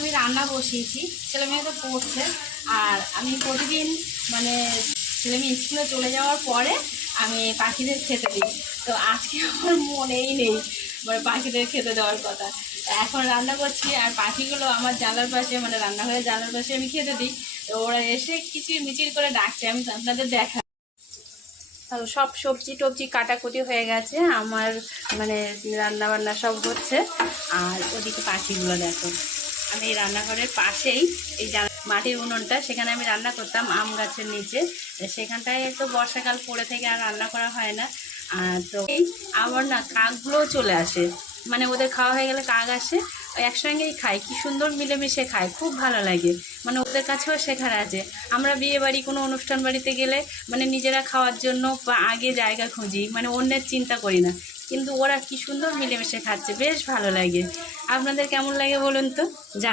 আমি রান্না বসিয়েছি, ছেলেমেয়ে তো পড়ছে। আর আমি প্রতিদিন মানে ছেলেমেয়ে স্কুলে চলে যাওয়ার পরে আমি পাখিদের খেতে দিই। তো আজকে আমার মনেই নেই মানে পাখিদের খেতে দেওয়ার কথা। এখন রান্না করছি আর পাখিগুলো আমার জানলার পাশে মানে রান্নাঘরের জানলার পাশে আমি খেতে দিই। তো ওরা এসে কিচির মিচির করে ডাকছে, আমি আপনাদের দেখা। সব সবজি টবজি কাটাকুটি হয়ে গেছে আমার, মানে রান্না বান্না সব হচ্ছে। আর ওদিকে পাখিগুলো দেখো। আমি এই রান্নাঘরের পাশেই এই মাটির উনুনটা, সেখানে আমি রান্না করতাম আম গাছের নিচে। সেখানটায় তো বর্ষাকাল পড়ে থেকে আর রান্না করা হয় না। তো এই আবার না কাকগুলোও চলে আসে, মানে ওদের খাওয়া হয়ে গেলে কাক আসে, একসঙ্গেই খায়, কি সুন্দর মিলেমিশে খায়, খুব ভালো লাগে। মানে ওদের কাছেও শেখার আছে। আমরা বিয়ে বাড়ি কোনো অনুষ্ঠান বাড়িতে গেলে মানে নিজেরা খাওয়ার জন্য আগে জায়গা খুঁজি, মানে অন্যের চিন্তা করি না, কিন্তু ওরা কি সুন্দর মিলেমিশে খাচ্ছে, বেশ ভালো লাগে। আপনাদের কেমন লাগে বলুন তো, জানা।